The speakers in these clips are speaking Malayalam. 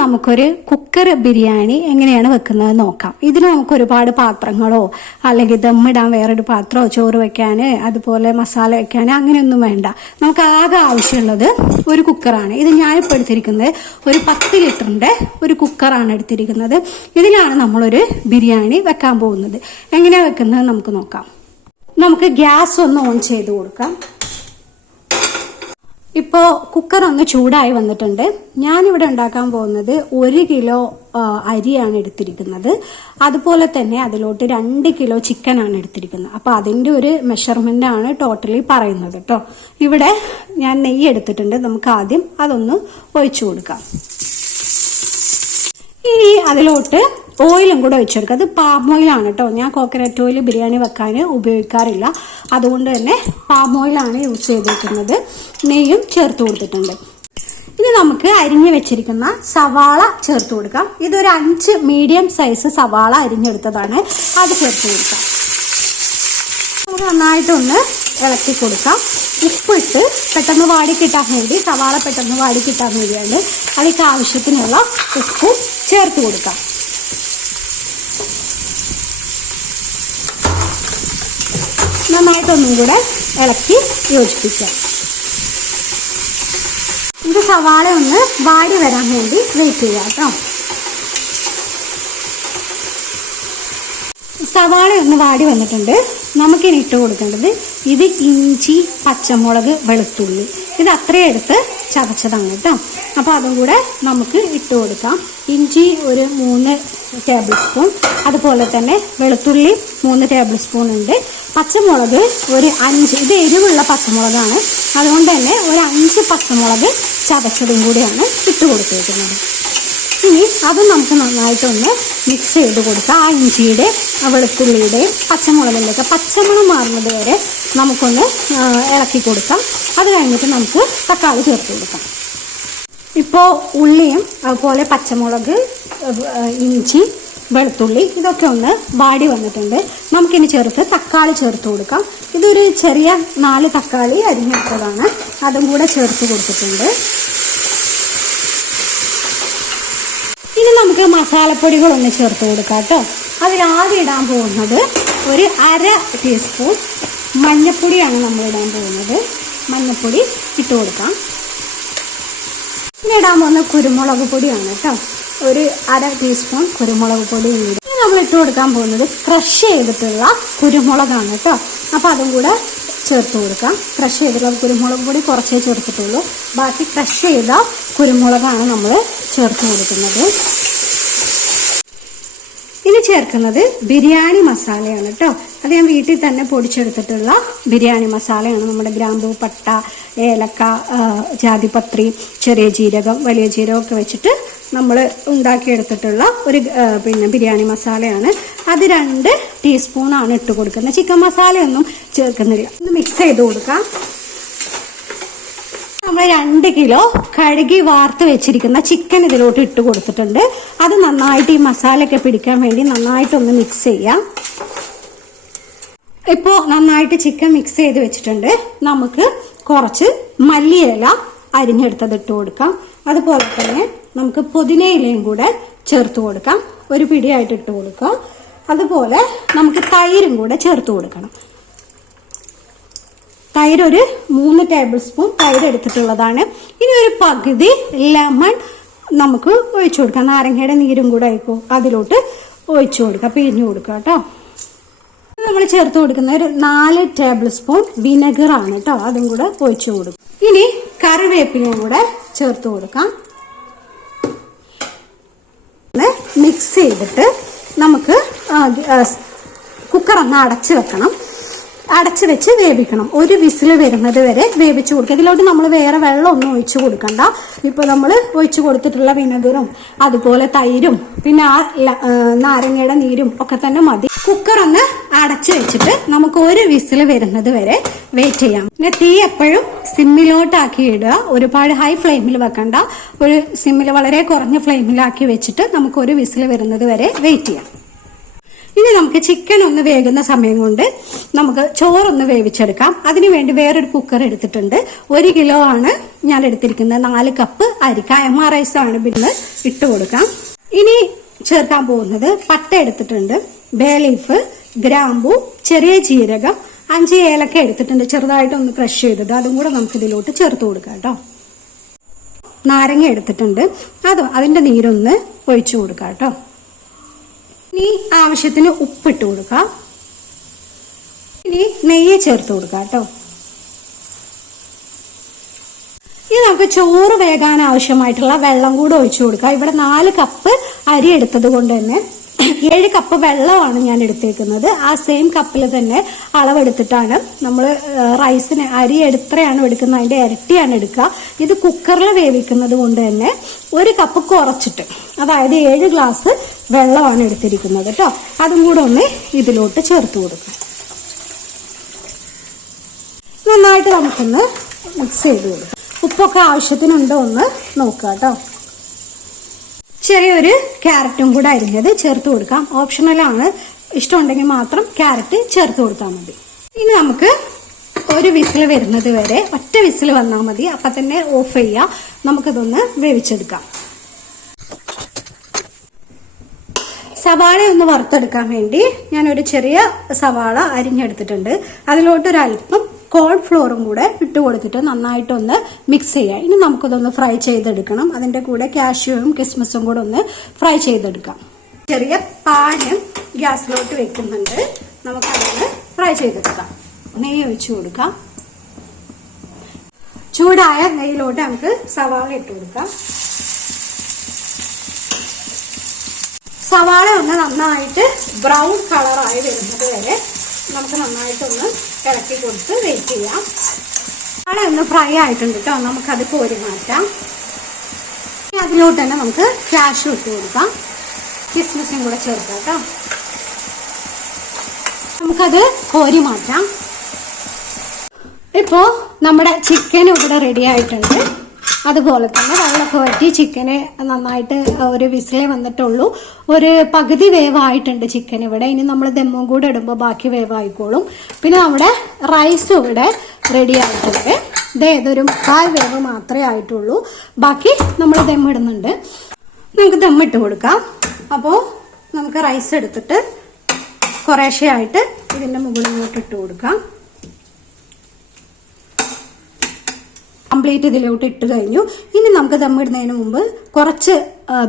നമുക്കൊരു കുക്കർ ബിരിയാണി എങ്ങനെയാണ് വെക്കുന്നത് നോക്കാം. ഇതിന് നമുക്ക് ഒരുപാട് പാത്രങ്ങളോ അല്ലെങ്കിൽ ദമ്മിടാൻ വേറൊരു പാത്രമോ ചോറ് വെക്കാൻ അതുപോലെ മസാല വെക്കാൻ അങ്ങനെയൊന്നും വേണ്ട. നമുക്ക് ആകെ ആവശ്യമുള്ളത് ഒരു കുക്കറാണ് ഇത് ഞാൻ ഇപ്പോൾ എടുത്തിരിക്കുന്നത് ഒരു പത്ത് ലിറ്ററിന്റെ ഒരു കുക്കറാണ് എടുത്തിരിക്കുന്നത്. ഇതിലാണ് നമ്മളൊരു ബിരിയാണി വെക്കാൻ പോകുന്നത്. എങ്ങനെയാണ് വെക്കുന്നത് നമുക്ക് നോക്കാം. നമുക്ക് ഗ്യാസ് ഒന്ന് ഓൺ ചെയ്ത് കൊടുക്കാം. ഇപ്പോൾ കുക്കർ ഒന്ന് ചൂടായി വന്നിട്ടുണ്ട്. ഞാനിവിടെ ഉണ്ടാക്കാൻ പോകുന്നത് ഒരു കിലോ അരിയാണ് എടുത്തിരിക്കുന്നത്. അതുപോലെ തന്നെ അതിലോട്ട് രണ്ട് കിലോ ചിക്കനാണ് എടുത്തിരിക്കുന്നത്. അപ്പോൾ അതിന്റെ ഒരു മെഷർമെന്റ് ആണ് ടോട്ടലി പറയുന്നത് കേട്ടോ ഇവിടെ ഞാൻ നെയ്യ് എടുത്തിട്ടുണ്ട്. നമുക്ക് ആദ്യം അതൊന്ന് ഒഴിച്ചു കൊടുക്കാം. ഇനി അതിലോട്ട് ഓയിലും കൂടെ ഒഴിച്ചെടുക്കുക. അത് പാം ഓയിലാണ് കേട്ടോ ഞാൻ കോക്കനട്ട് ഓയിൽ ബിരിയാണി വെക്കാൻ ഉപയോഗിക്കാറില്ല. അതുകൊണ്ട് തന്നെ പാം ഓയിലാണ് യൂസ് ചെയ്തിരിക്കുന്നത് നെയ്യും ചേർത്ത് കൊടുത്തിട്ടുണ്ട്. ഇനി നമുക്ക് അരിഞ്ഞു വെച്ചിരിക്കുന്ന സവാള ചേർത്ത് കൊടുക്കാം. ഇതൊരു അഞ്ച് മീഡിയം സൈസ് സവാള അരിഞ്ഞെടുത്തതാണ്. അത് ചേർത്ത് കൊടുക്കാം. നമുക്ക് നന്നായിട്ടൊന്ന് ഇളക്കി കൊടുക്കാം. ഉപ്പിട്ട് പെട്ടെന്ന് വാടി കിട്ടാൻ വേണ്ടി സവാള പെട്ടെന്ന് വാടി കിട്ടാൻ വേണ്ടിയാണ് അതിലേക്ക് ആവശ്യത്തിനുള്ള ഉപ്പ് ചേർത്ത് കൊടുക്കാം. നന്നായിട്ടൊന്നും കൂടെ ഇളക്കി യോജിപ്പിക്കാം. ഇത് സവാള ഒന്ന് വാടി വരാൻ വേണ്ടി വെയിറ്റ് ചെയ്യാം കേട്ടോ. സവാള ഒന്ന് വാടി വന്നിട്ടുണ്ട്. നമുക്കിനി ഇട്ട് കൊടുക്കേണ്ടത് ഇത് ഇഞ്ചി പച്ചമുളക് വെളുത്തുള്ളി. ഇത് അത്രയും എടുത്ത് ചതച്ചതാണ് കേട്ടോ. അപ്പോൾ അതും കൂടെ നമുക്ക് ഇട്ട് കൊടുക്കാം. ഇഞ്ചി ഒരു മൂന്ന് ടേബിൾ സ്പൂൺ അതുപോലെ തന്നെ വെളുത്തുള്ളി മൂന്ന് ടേബിൾ സ്പൂൺ ഉണ്ട്. പച്ചമുളക് ഒരു അഞ്ച്. ഇത് എരിവുള്ള പച്ചമുളകാണ്. അതുകൊണ്ട് തന്നെ ഒരു അഞ്ച് പച്ചമുളക് ചതച്ചതും കൂടിയാണ് ഇട്ട് കൊടുത്തേക്കുന്നത്. ഇനി അത് നമുക്ക് നന്നായിട്ടൊന്ന് മിക്സ് ചെയ്ത് കൊടുക്കാം. ആ ഇഞ്ചിയുടെ വെളുത്തുള്ളിയുടെയും പച്ചമുളകിന്റെ പച്ചമുളക് മാറുന്നത് വരെ നമുക്കൊന്ന് ഇളക്കി കൊടുക്കാം. അത് കഴിഞ്ഞിട്ട് നമുക്ക് തക്കാളി ചേർത്ത് കൊടുക്കാം. ഇപ്പോൾ ഉള്ളിയും അതുപോലെ പച്ചമുളക് ഇഞ്ചി വെളുത്തുള്ളി ഇതൊക്കെ ഒന്ന് വാടി വന്നിട്ടുണ്ട്. നമുക്കിനി ചേർത്ത് തക്കാളി ചേർത്ത് കൊടുക്കാം. ഇതൊരു ചെറിയ നാല് തക്കാളി അരിഞ്ഞെടുത്തതാണ്. അതും കൂടെ ചേർത്ത് കൊടുത്തിട്ടുണ്ട് ഇനി നമുക്ക് മസാലപ്പൊടികളൊന്ന് ചേർത്ത് കൊടുക്കാം കേട്ടോ. അതിലാദ്യം ഇടാൻ പോകുന്നത് ഒരു അര ടീസ്പൂൺ മഞ്ഞപ്പൊടിയാണ് നമ്മൾ ഇടാൻ പോകുന്നത്. മഞ്ഞപ്പൊടി ഇട്ട് കൊടുക്കാം. പിന്നെ ഇടാൻ പോകുന്ന കുരുമുളക് പൊടിയാണ് കേട്ടോ. ഒരു അര ടീസ്പൂൺ കുരുമുളക് പൊടി ഇനി നമ്മൾ ഇട്ട് കൊടുക്കാൻ പോകുന്നത് ക്രഷ് ചെയ്തിട്ടുള്ള കുരുമുളകാണ് കേട്ടോ. അപ്പോൾ അതും കൂടെ ചേർത്ത് കൊടുക്കാം. ക്രഷ് ചെയ്തിട്ടുള്ള കുരുമുളക് പൊടി കുറച്ചേ ചേർത്തിട്ടുള്ളൂ. ബാക്കി ക്രഷ് ചെയ്ത കുരുമുളകാണ് നമ്മൾ ചേർത്ത് കൊടുക്കുന്നത്. ഇനി ചേർക്കുന്നത് ബിരിയാണി മസാലയാണ് കേട്ടോ. അത് ഞാൻ വീട്ടിൽ തന്നെ പൊടിച്ചെടുത്തിട്ടുള്ള ബിരിയാണി മസാലയാണ്. നമ്മുടെ ഗ്രാമ്പു പട്ട ഏലക്ക ജാതിപത്രി ചെറിയ ജീരകം വലിയ ജീരകമൊക്കെ വെച്ചിട്ട് നമ്മൾ ഉണ്ടാക്കിയെടുത്തിട്ടുള്ള ഒരു പിന്നെ ബിരിയാണി മസാലയാണ്. അത് രണ്ട് ടീസ്പൂണാണ് ഇട്ട് കൊടുക്കുന്നത്. ചിക്കൻ മസാലയൊന്നും ചേർക്കുന്നില്ല. ഒന്ന് മിക്സ് ചെയ്ത് കൊടുക്കാം. നമ്മൾ രണ്ട് കിലോ കഴുകി വാർത്ത് വെച്ചിരിക്കുന്ന ചിക്കൻ ഇതിലോട്ട് ഇട്ട് കൊടുത്തിട്ടുണ്ട്. അത് നന്നായിട്ട് ഈ മസാലയൊക്കെ പിടിക്കാൻ വേണ്ടി നന്നായിട്ടൊന്ന് മിക്സ് ചെയ്യാം. ഇപ്പോൾ നന്നായിട്ട് ചിക്കൻ മിക്സ് ചെയ്ത് വെച്ചിട്ടുണ്ട്. നമുക്ക് കുറച്ച് മല്ലിയില അരിഞ്ഞെടുത്തത് ഇട്ട് കൊടുക്കാം. അതുപോലെ തന്നെ നമുക്ക് പുതിനയിലയും കൂടെ ചേർത്ത് കൊടുക്കാം. ഒരു പിടിയായിട്ട് ഇട്ട് കൊടുക്കുക അതുപോലെ നമുക്ക് തൈരും കൂടെ ചേർത്ത് കൊടുക്കണം. തൈര് ഒരു മൂന്ന് ടേബിൾ സ്പൂൺ തൈര് എടുത്തിട്ടുള്ളതാണ്. ഇനി ഒരു പകുതി ലെമൺ നമുക്ക് ഒഴിച്ചു കൊടുക്കാം. നാരങ്ങയുടെ നീരും കൂടെ ആയിക്കോ. അതിലോട്ട് ഒഴിച്ചു കൊടുക്കാം. പിഴിഞ്ഞു കൊടുക്കാം കേട്ടോ. നമ്മൾ ചേർത്ത് കൊടുക്കുന്ന ഒരു നാല് ടേബിൾ സ്പൂൺ വിനെഗർ ആണ് കേട്ടോ. അതും കൂടെ ഒഴിച്ചു കൊടുക്കും. ഇനി കറിവേപ്പിലയും കൂടെ ചേർത്ത് കൊടുക്കാം. മിക്സ് ചെയ്തിട്ട് നമുക്ക് കുക്കർ ഒന്ന് അടച്ച് വെക്കണം. അടച്ച് വെച്ച് വേവിക്കണം. ഒരു വിസിൽ വരുന്നത് വരെ വേവിച്ച് കൊടുക്കുക. ഇതിലോട്ട് നമ്മൾ വേറെ വെള്ളം ഒന്നും ഒഴിച്ചു കൊടുക്കണ്ട. ഇപ്പോൾ നമ്മൾ ഒഴിച്ചു കൊടുത്തിട്ടുള്ള വിനഗറും അതുപോലെ തൈരും പിന്നെ ആ നാരങ്ങയുടെ നീരും ഒക്കെ തന്നെ മതി. കുക്കർ ഒന്ന് അടച്ചു വെച്ചിട്ട് നമുക്ക് ഒരു വിസിൽ വരുന്നത് വരെ വെയിറ്റ് ചെയ്യാം. പിന്നെ തീ എപ്പോഴും സിമ്മിലോട്ടാക്കി ഇടുക. ഒരുപാട് ഹൈ ഫ്ലെയിമിൽ വെക്കണ്ട. ഒരു സിമ്മിൽ വളരെ കുറഞ്ഞ ഫ്ലെയിമിലാക്കി വെച്ചിട്ട് നമുക്ക് ഒരു വിസിൽ വരുന്നത് വരെ വെയിറ്റ് ചെയ്യാം. ഇനി നമുക്ക് ചിക്കൻ ഒന്ന് വേകുന്ന സമയം കൊണ്ട് നമുക്ക് ചോറൊന്ന് വേവിച്ചെടുക്കാം. അതിനുവേണ്ടി വേറൊരു കുക്കർ എടുത്തിട്ടുണ്ട്. ഒരു കിലോ ആണ് ഞാൻ എടുത്തിരിക്കുന്നത്. നാല് കപ്പ് അരി ഐസ് ആണ് പിന്നെ ഇട്ട് കൊടുക്കാം. ഇനി ചേർക്കാൻ പോകുന്നത് പട്ട എടുത്തിട്ടുണ്ട്. ബേ ലീഫ് ഗ്രാമ്പു ചെറിയ ജീരകം അഞ്ച് ഏലക്ക എടുത്തിട്ടുണ്ട്. ചെറുതായിട്ടൊന്ന് ക്രഷ് ചെയ്തത് അതും കൂടെ നമുക്ക് ഇതിലോട്ട് ചേർത്ത് കൊടുക്കാം കേട്ടോ. നാരങ്ങ എടുത്തിട്ടുണ്ട്. അത് അതിന്റെ നീരൊന്ന് ഒഴിച്ചു കൊടുക്കാം കേട്ടോ. ഇനി ആവശ്യത്തിന് ഉപ്പിട്ട് കൊടുക്കാം. ഇനി നെയ്യ് ചേർത്ത് കൊടുക്കാം കേട്ടോ. ഇനി നമുക്ക് ചോറ് വേകാൻ ആവശ്യമായിട്ടുള്ള വെള്ളം കൂടെ ഒഴിച്ചു കൊടുക്കാം. ഇവിടെ നാല് കപ്പ് അരി എടുത്തത് കൊണ്ട് തന്നെ. ഏഴ് കപ്പ് വെള്ളമാണ് ഞാൻ എടുത്തേക്കുന്നത്. ആ സെയിം കപ്പിൽ തന്നെ അളവെടുത്തിട്ടാണ് നമ്മൾ റൈസിന് അരി എത്രയാണ് എടുക്കുന്നത് അതിന്റെ ഇരട്ടിയാണ് എടുക്കുക. ഇത് കുക്കറിൽ വേവിക്കുന്നത് കൊണ്ട് തന്നെ ഒരു കപ്പ് കുറച്ചിട്ട് അതായത് ഏഴ് ഗ്ലാസ് വെള്ളമാണ് എടുത്തിരിക്കുന്നത് കേട്ടോ അതും കൂടെ ഒന്ന് ഇതിലോട്ട് ചേർത്ത് കൊടുക്കുക നന്നായിട്ട് നമുക്കൊന്ന് മിക്സ് ചെയ്ത് കൊടുക്കാം. ഉപ്പൊക്കെ ആവശ്യത്തിനുണ്ടോ ഒന്ന് നോക്കുക കേട്ടോ ചെറിയൊരു ക്യാരറ്റും കൂടെ അരിഞ്ഞത് ചേർത്ത് കൊടുക്കാം. ഓപ്ഷണലാണ് ഇഷ്ടമുണ്ടെങ്കിൽ മാത്രം ക്യാരറ്റ് ചേർത്ത് കൊടുത്താൽ മതി. ഇനി നമുക്ക് ഒരു വിസിൽ വരുന്നത് വരെ ഒറ്റ വിസിൽ വന്നാൽ മതി. അപ്പൊ തന്നെ ഓഫ് ചെയ്യുക നമുക്കിതൊന്ന് വേവിച്ചെടുക്കാം. സവാള ഒന്ന് വറുത്തെടുക്കാൻ വേണ്ടി ഞാൻ ഒരു ചെറിയ സവാള അരിഞ്ഞെടുത്തിട്ടുണ്ട്. അതിലോട്ടൊരല്പം കോൺഫ്ലോറും കൂടെ ഇട്ട് കൊടുത്തിട്ട് നന്നായിട്ടൊന്ന് മിക്സ് ചെയ്യാം ഇനി നമുക്കതൊന്ന് ഫ്രൈ ചെയ്തെടുക്കണം. അതിന്റെ കൂടെ കാഷ്യൂവും കിസ്മസും കൂടെ ഒന്ന് ഫ്രൈ ചെയ്തെടുക്കാം. ചെറിയ പാന് ഗ്യാസിലോട്ട് വെക്കുന്നുണ്ട്. നമുക്കതൊന്ന് ഫ്രൈ ചെയ്തെടുക്കാം. നെയ്യ് ഒഴിച്ച് കൊടുക്കാം. ചൂടായ നെയ്യിലോട്ട് നമുക്ക് സവാള ഇട്ട് കൊടുക്കാം. സവാള ഒന്ന് നന്നായിട്ട് ബ്രൗൺ കളറായി വരുന്നത് വരെ നമുക്ക് നന്നായിട്ടൊന്ന് ഇളക്കി കൊടുത്ത് വെയിറ്റ് ചെയ്യാം. അവിടെ ഒന്ന് ഫ്രൈ ആയിട്ടുണ്ട് കേട്ടോ നമുക്കത് കോരി മാറ്റാം. അതിലോട്ട് തന്നെ നമുക്ക് ക്യാഷ് ഇട്ട് കൊടുക്കാം. കിസ്മിസും കൂടെ ചേർക്കാം കേട്ടോ നമുക്കത് കോരി മാറ്റാം. ഇപ്പോൾ നമ്മുടെ ചിക്കൻ ഇവിടെ റെഡി ആയിട്ടുണ്ട്. അതുപോലെ തന്നെ വെള്ളമൊക്കെ വറ്റി ചിക്കന് നന്നായിട്ട് ഒരു വിസിലേ വന്നിട്ടുള്ളൂ. ഒരു പകുതി വേവായിട്ടുണ്ട് ചിക്കൻ ഇവിടെ. ഇനി നമ്മൾ ദമ്മും കൂടെ ഇടുമ്പോൾ ബാക്കി വേവായിക്കോളും. പിന്നെ നമ്മുടെ റൈസും ഇവിടെ റെഡി ആയിട്ടുണ്ട്. ഇത് ഏതൊരു മുക്കാൽ വേവ് മാത്രമേ ആയിട്ടുള്ളൂ. ബാക്കി നമ്മൾ ദമ്മിടുന്നുണ്ട് നമുക്ക് ദമ്മിട്ട് കൊടുക്കാം. അപ്പോൾ നമുക്ക് റൈസ് എടുത്തിട്ട് കുറേശ്ശെയായിട്ട് ഇതിന്റെ മുകളിലോട്ട് ഇട്ട് കൊടുക്കാം. കംപ്ലീറ്റ് ഇതിലോട്ട് ഇട്ട് കഴിഞ്ഞു. ഇനി നമുക്ക് ദമ്മിടുന്നതിന് മുമ്പ് കുറച്ച്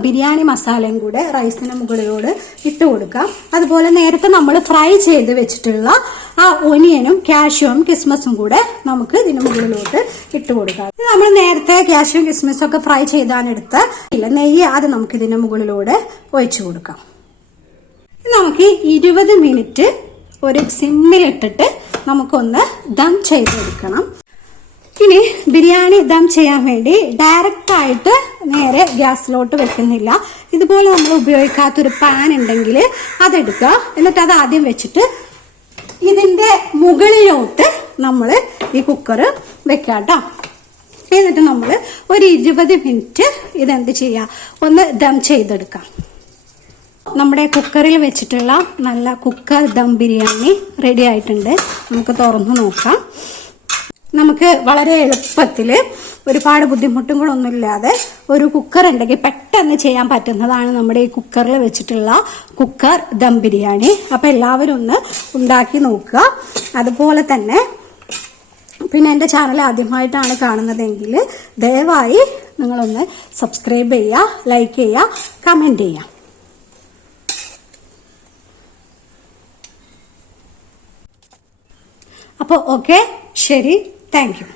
ബിരിയാണി മസാലയും കൂടെ റൈസിന് മുകളിലോട് ഇട്ട് കൊടുക്കാം. അതുപോലെ നേരത്തെ നമ്മൾ ഫ്രൈ ചെയ്ത് വെച്ചിട്ടുള്ള ആ ഒനിയനും കാഷ്യൂവും കിസ്മസും കൂടെ നമുക്ക് ഇതിന് മുകളിലോട്ട് ഇട്ട് കൊടുക്കാം. നമ്മൾ നേരത്തെ കാഷ്യൂവും കിസ്മസും ഒക്കെ ഫ്രൈ ചെയ്താണെടുത്ത് ഇല്ല നെയ്യ് അത് നമുക്ക് ഇതിന് മുകളിലൂടെ ഒഴിച്ചു കൊടുക്കാം. നമുക്ക് ഇരുപത് മിനിറ്റ് ഒരു സിമ്മിലിട്ടിട്ട് നമുക്കൊന്ന് ദം ചെയ്തെടുക്കണം. ഇനി ബിരിയാണി ദം ചെയ്യാൻ വേണ്ടി ഡയറക്റ്റ് ആയിട്ട് നേരെ ഗ്യാസിലോട്ട് വെക്കുന്നില്ല. ഇതുപോലെ നമ്മൾ ഉപയോഗിക്കാത്തൊരു പാൻ ഉണ്ടെങ്കിൽ അതെടുക്കുക. എന്നിട്ട് അത് ആദ്യം വെച്ചിട്ട് ഇതിന്റെ മുകളിലോട്ട് നമ്മൾ ഈ കുക്കർ വെക്കുക കേട്ടോ എന്നിട്ട് നമ്മൾ ഒരു ഇരുപത് മിനിറ്റ് ഇതെന്ത് ചെയ്യുക? ഒന്ന് ദം ചെയ്തെടുക്കാം. നമ്മുടെ കുക്കറിൽ വെച്ചിട്ടുള്ള നല്ല കുക്കർ ദം ബിരിയാണി റെഡി ആയിട്ടുണ്ട്. നമുക്ക് തുറന്നു നോക്കാം. നമുക്ക് വളരെ എളുപ്പത്തിൽ ഒരുപാട് ബുദ്ധിമുട്ടും കൂടെ ഒന്നുമില്ലാതെ ഒരു കുക്കർ ഉണ്ടെങ്കിൽ പെട്ടെന്ന് ചെയ്യാൻ പറ്റുന്നതാണ് നമ്മുടെ ഈ കുക്കറിൽ വെച്ചിട്ടുള്ള കുക്കർ ദം ബിരിയാണി. അപ്പം എല്ലാവരും ഒന്ന് ഉണ്ടാക്കി നോക്കുക. അതുപോലെ തന്നെ പിന്നെ എന്റെ ചാനൽ ആദ്യമായിട്ടാണ് കാണുന്നതെങ്കിൽ ദയവായി നിങ്ങളൊന്ന് സബ്സ്ക്രൈബ് ചെയ്യുക ലൈക്ക് ചെയ്യുക കമന്റ് ചെയ്യുക. അപ്പോൾ ഓക്കെ ശരി. Thank you